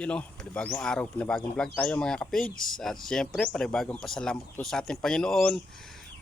Panibagong araw, panibagong vlog tayo mga kapage. At siyempre, panibagong pasalamat po sa ating Panginoon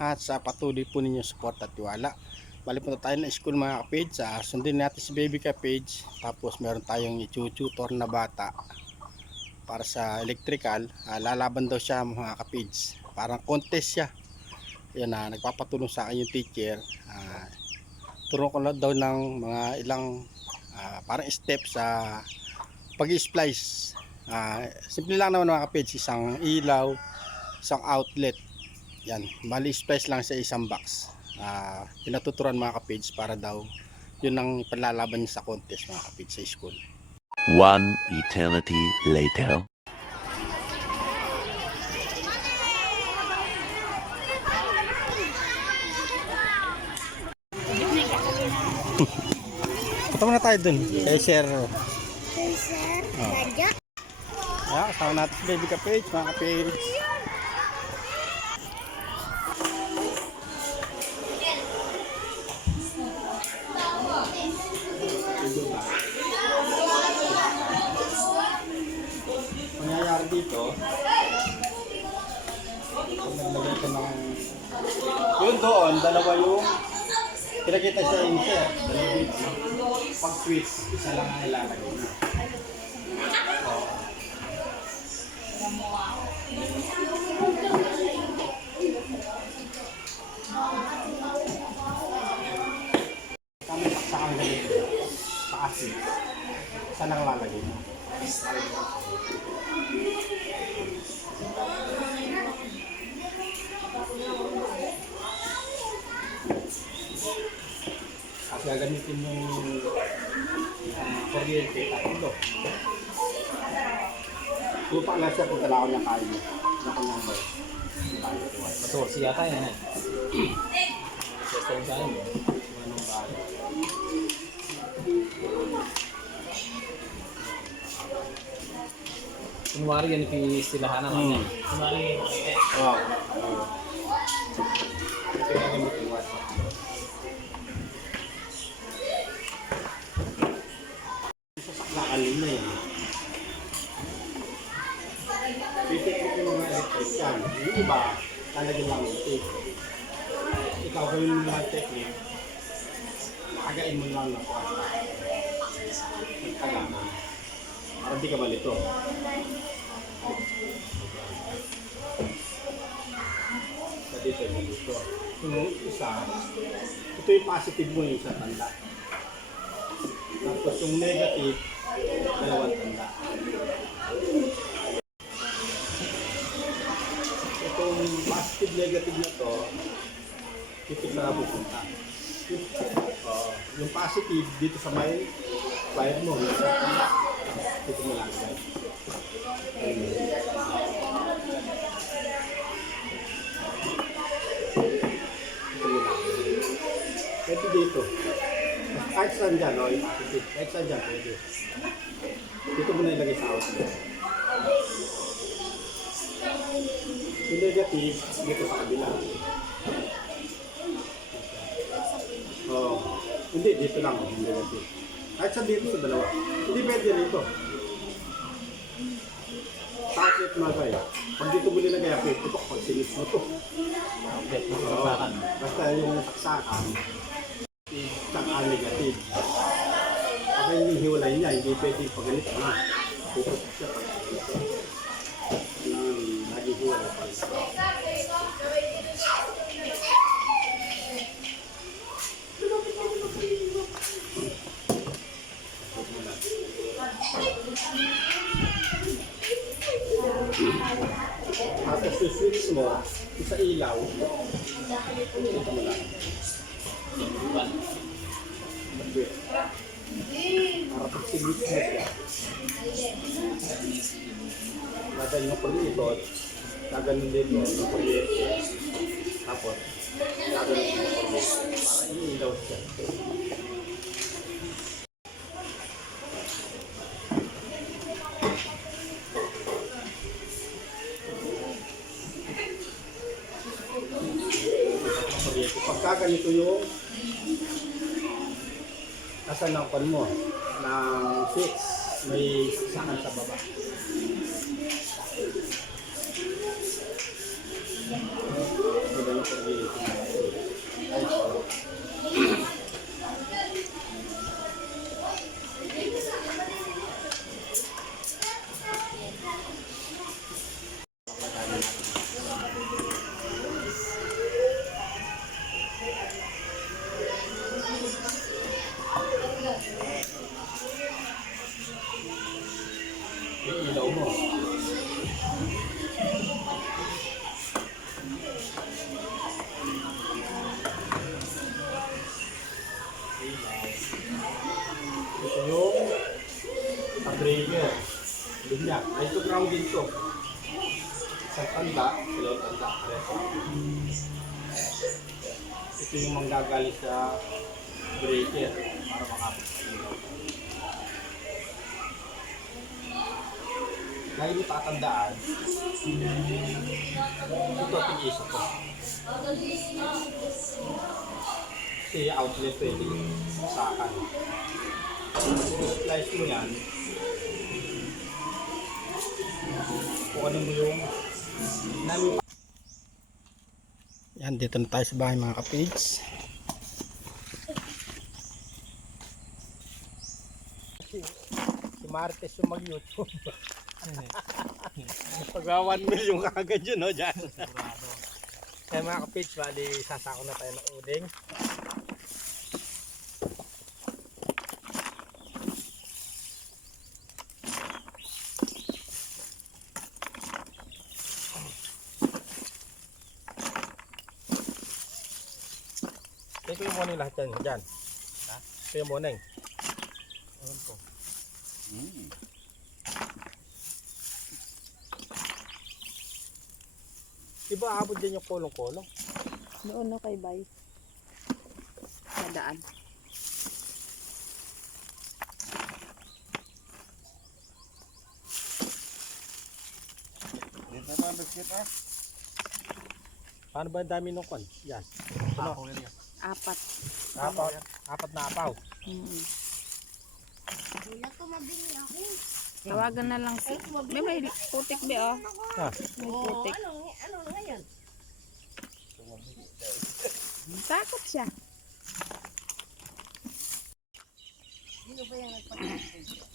at sa patuloy po ninyong support at tiwala. Bali po tayo ng school mga kapage. Sundin natin si baby kapage. Tapos meron tayong i-tutor na bata para sa electrical. Lalaban daw siya mga kapage. Parang contest siya. Yan na, nagpapatulong sa akin yung teacher. Turo ko lang daw ng mga ilang parang steps sa pag-splice. Simple lang naman mga kapage, isang ilaw, isang outlet. Yan, bali splice lang sa isang box. Pinatuturan mga kapage para daw yun ang panlalaban niya sa contest mga kapage sa school. One eternity later. Punta muna tayo dun kay Sir. Kasama natin si baby kapage mga kapage. Mangyayari dito, naglagay ko ng yun doon, dalawa yung pinakita sa insert, dalawa dito. Pag switch, isa lang ang ilalagay na. Kami saksakan ganito sa asin. Isa lang lalagay mo. At gagamitin yung kuryente at ito. Lupa lang siya kung talaw niya kain mo. Nakanyang mo. Matuwasi yata yan eh. Gusto yung saan mo. Anong bahay? Kunwari yan ipistilahan na kanya. Kunwari yan. Wow. Ito yung gagamitin mo. Sasaklakan nila yan. Titikip yung mga electrician. Yung iba, talagyan lang yung tape. Ikaw gawin mo mga technique, nakagain mo lang na kwarta. Nagtaga mo. Para di ka malito. Sa dito yung malito. Yung isa, ito yung positive mo yung isang tanda. Tapos yung negative, dalawang tanda. Itong positive negative na to, dito sa pupunta. Yung positive dito sa may wire mo, dito mo lang guys. Pwede dito. Kahit saan dyan, no? Kahit saan dyan, pwede. Dito mo na ilagay sa outlet. Yung negative, dito sa kabila. Hindi, dito lang. Yung negative. Kahit saan dito sa dalawa. Hindi pwede dito. Sa outlet mga guys. Pag dito mo nilagay ako, ito pag sinis mo to. Okay, saksakan. Basta yung saksakan, saka negative. Pag yung hiwalay niya, hindi pwede pagalit na. Pupusok siya pag naging hiwalay pa rin. Tapos yung switch mo, sa ilaw, dito mo lang. Para pag sigit mo siya, dadalhin mo kulitot, gaganon din mo ng kulitot. Tapos, gaganon mo ng kulitot. Para iniilaw siya. Pagka ganito yung nasa nakon mo ng fix may sakal sa baba. Yung ilaw mo. Ito yung breaker. Linya. Ay, ito ground din to. Isang tanda, dalawang tanda. Pareho. Ito yung manggagaling sa breaker para makapit sa ilaw. Dahil ito tatandaan, ito tig-isa ko. Kasi outlet pwede sakan. Slice mo yan, kukunin mo yung yan, dito na tayo sa bahay mga kapigs. Si Martes yung mag-YouTube. Pag 1 million kagad yun, no, dyan. Kaya mga kapigs, bali sasako na tayo ng uding. Ito yung morning lahat yan, dyan. Ito yung morning. Ayan po. Diba abot dyan yung kolong-kolong? Doon na kay Bay. Nadaan. Paano ba ang dami nung kon? Yan. Ano? Apat. Apat na apaw. Wala ko mabili ako. Tawagan na lang si... May putik be oh. Ha? May putik. Ano ngayon? Takot siya. Sino ba yung nagpatapos?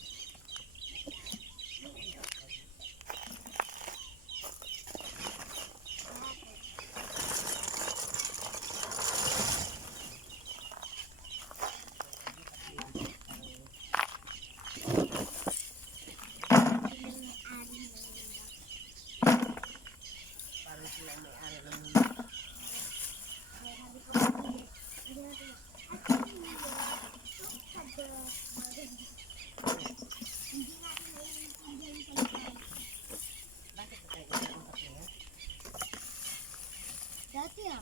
Dati yung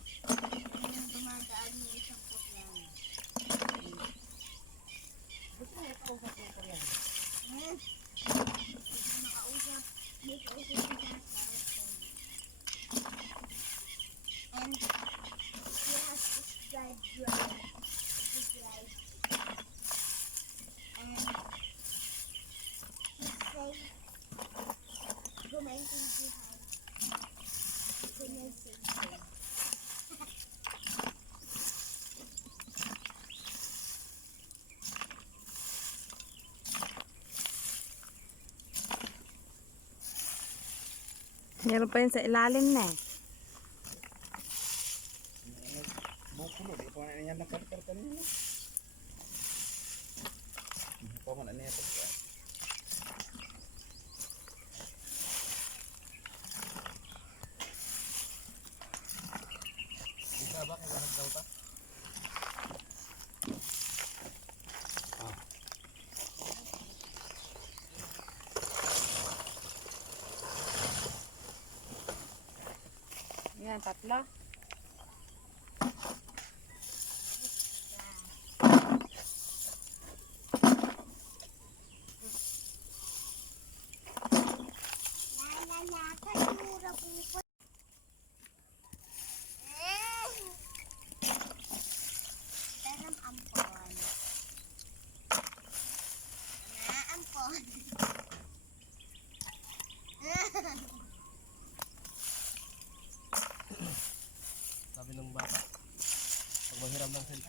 dumadaan yung isang putlang. Gusto mo ikausap mo ko yan? Makausap. May kausap ko sa and he has to drive. And he say, gumaintin behind. Ganyan say. Meron pa yun sa ilalim na eh. Bukulo, di pa na yan nakarkarkan niya. Pa man niya pagka. Bisa ba kaya daw ta? Yan, tatlo. Ampon.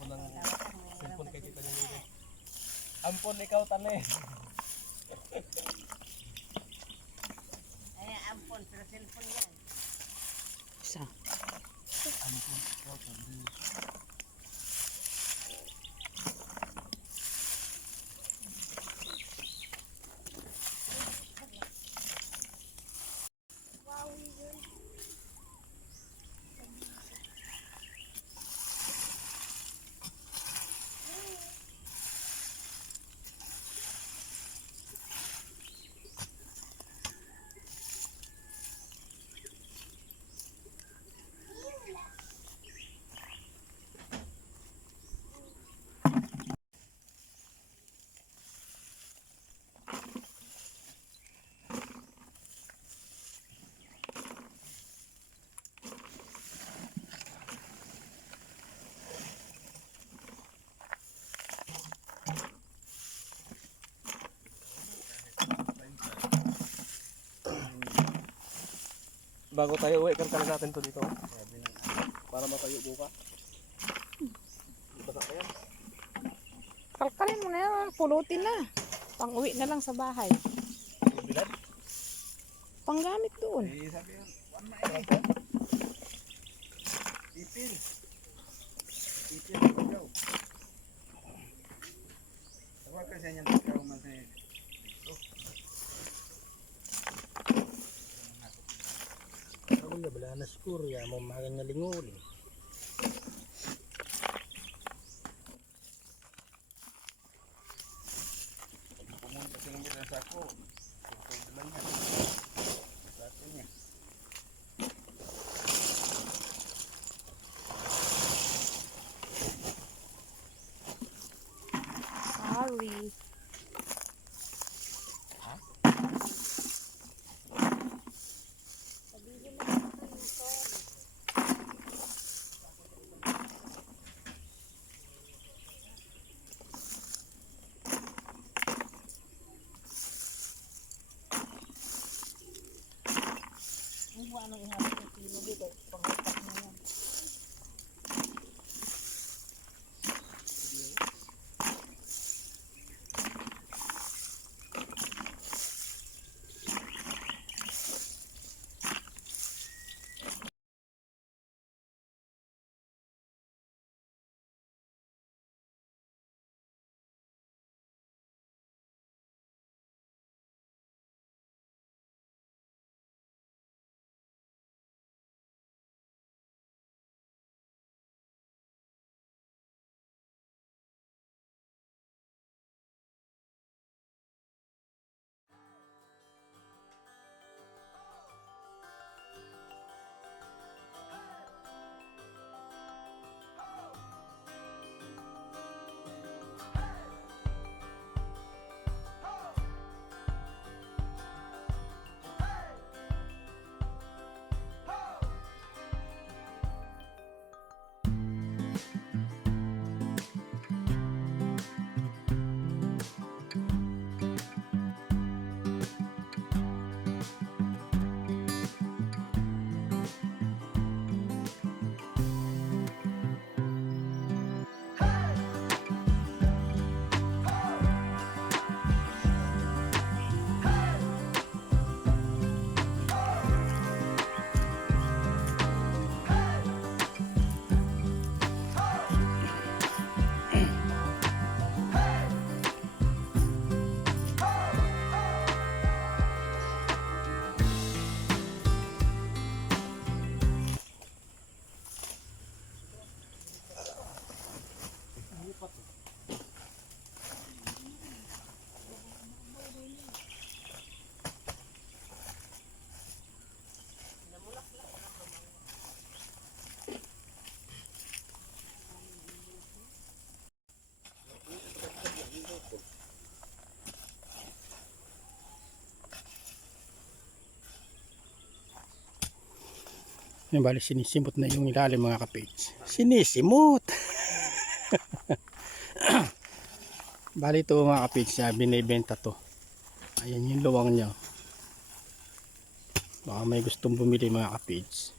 po ng cellphone kay Tita Nilene. Ampon ikaw tani. Isa. Wow, yun. Bago tayo uwi, kantalan natin to dito. Para matayo buka. Basa pa yan. Kalkalin mo na yan. Pulutin na. Pang-uwi na lang sa bahay. Bilad. Panggamit doon. Sabi yan. Ipil. Ipil. Ikaw. Tawag ka siya niyan. Ikaw man sa Ako na bala na siguro ya mo magang nga lingol. pumunta sa ng sa ako. Ito lang yan. Sa atin niya. Sorry. Yan bali sinisimot na yung ilalim mga kapage. Sinisimot! Bali ito mga kapage, binibenta to. Ayan yung luwang niya. Baka may gustong bumili mga kapage.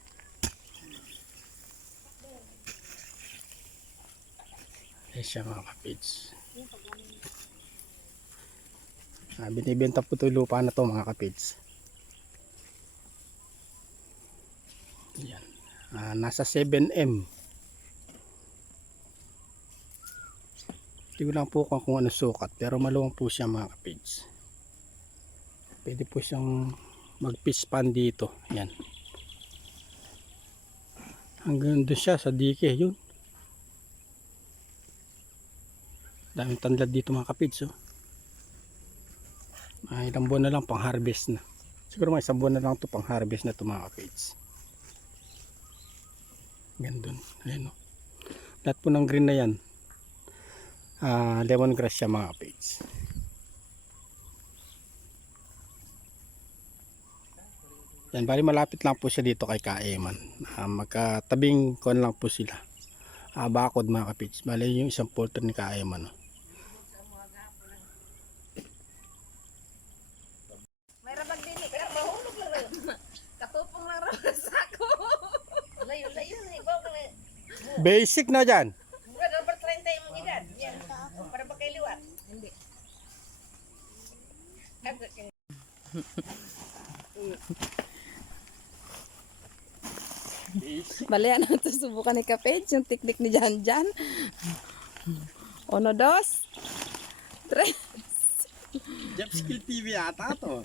Ayan siya mga kapids. Binibenta po ito yung lupa na to mga kapids. Ayan. Nasa 7M. Hindi ko lang po kung ano sukat, pero maluwang po siya mga kapids. Pwede po siyang mag-fish pan dito. Ayan. Hanggang doon siya sa dike. Yun. Daming tanlad dito mga kapids. Oh. Ilang buwan na lang pang harvest na. Siguro mga isang buwan na lang ito pang harvest na ito mga kapids. Gandun. Ayan o. Lahat po ng green na yan. Lemongrass siya mga kapids. Yan, bali malapit lang po siya dito kay Kaeman. Magkatabing kon lang po sila. Bakod mga kapids. Bali yung isang polter ni Kaeman. Oh. May rabag din eh. Mahulog lang. Katupong lang rabag sa ako. Layo-layo na. Ibaw ka na. Basic na dyan. Number 30 yung edad. Yan. Para ba kay liwat? Hindi. Balian natin subukan ni Kapage yung teknik ni Jan Jan. 1, 2, 3. Jeff Skill TV ata to.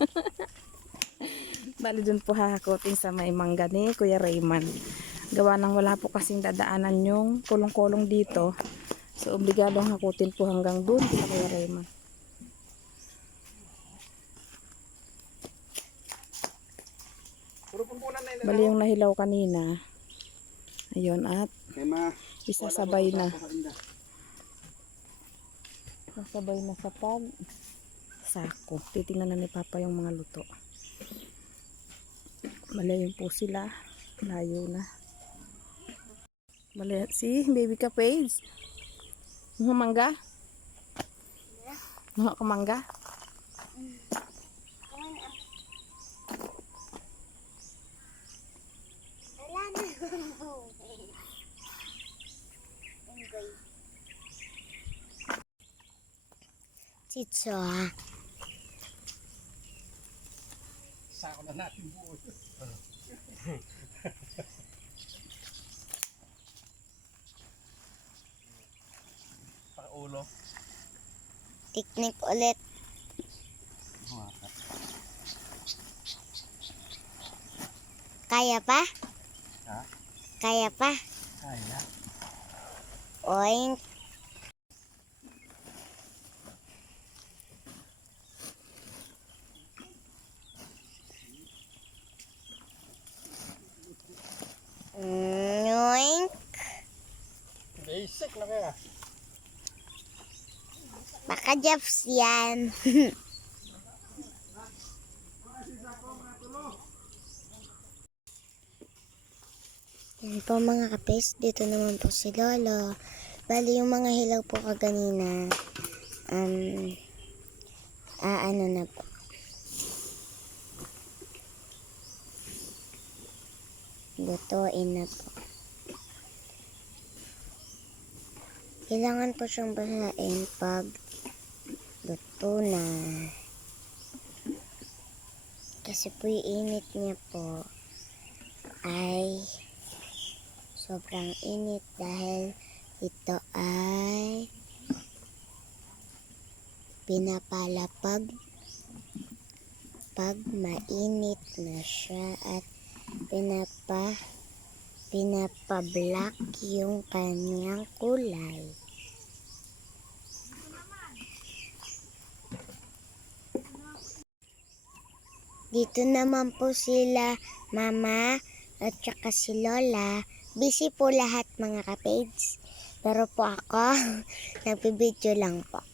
Bali dun po hahakutin sa may mangga ni Kuya Rayman. Gawa nang wala po kasing dadaanan yung kulong-kulong dito. So obligadong hakutin po hanggang dun kay Kuya Rayman. Bali yung nahilaw kanina. Ayun at isasabay na. Nasabay na sa pag sako. Titingnan na ni Papa yung mga luto. Malayo po sila. Layo na. Malayo. Si baby ka Paige. Mga mangga? Mga kamangga? Tito. Sako na natin buo. Paulo. Teknik ulit. Kaya pa? Ha? Kaya pa? Kaya. Oink. Oink. Basic na kaya. Baka Jeffs yan. Yan po mga kapis. Dito naman po si Lolo. Bali yung mga hilaw po kaganina. Ano na po. Lutuin na po. Kailangan po siyang basahin pag luto na. Kasi po yung init niya po ay sobrang init dahil ito ay pinapalapag pag mainit na siya at pinapa-black yung kanyang kulay. Dito naman po sila Mama at saka si Lola. Busy po lahat mga kapage. Pero po ako, nagbibideo lang po.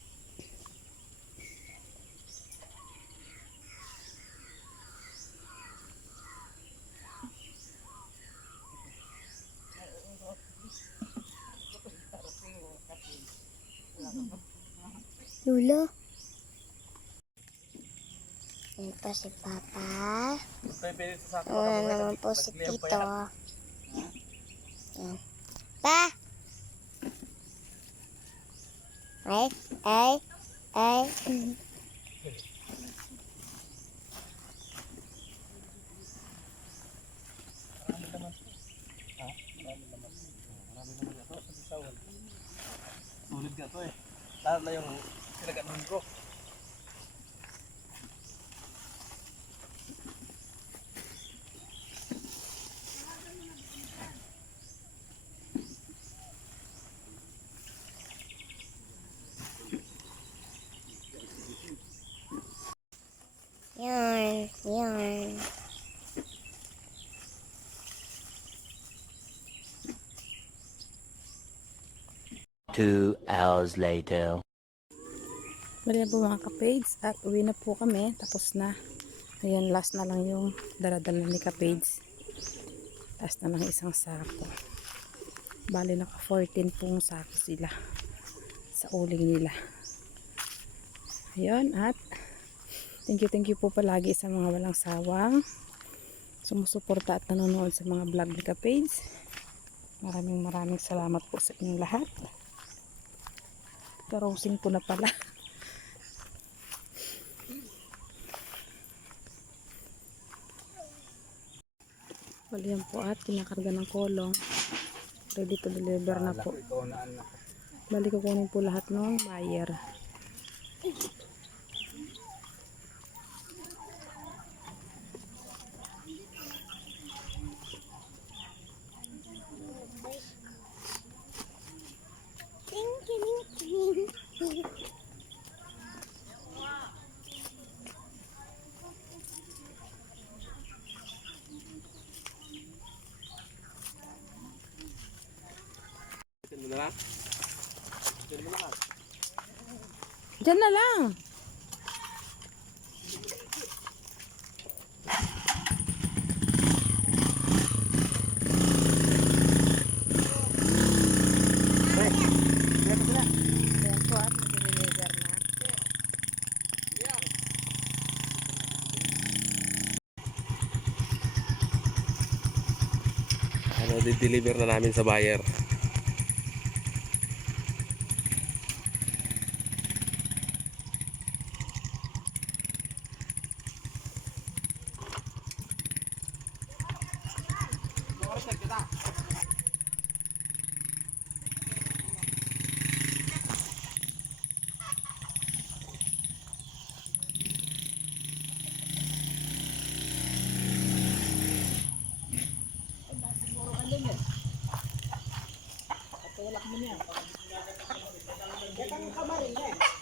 Lolo. Yan po si Papa. Una naman po si Tito. Yan. Pa! Ay, ay, ay. Sulit ka to eh. Lalo na yung pinag-anuhan ko. Yarn, yarn. Two hours later. Bali na po mga ka-page at uwi na po kami. Tapos na. Ayan, last na lang yung daladala ni ka-page. Last na lang isang sako. Bali naka 14 pong sako sila sa uling nila. Ayan, at thank you po palagi sa mga walang sawang sumusuporta at nanonood sa mga vlog ni ka-page. Maraming salamat po sa inyong lahat. Karosing ko na pala. Bali yan po at kinakarga ng kolong. Ready to deliver na po. Ikaw na anak. Bali kukunin po lahat ng buyer. Ting, ting, ting. Diyan na lang. Ayan po at nag-deliver na. Ano, di-deliver na namin sa buyer. Kamarin eh.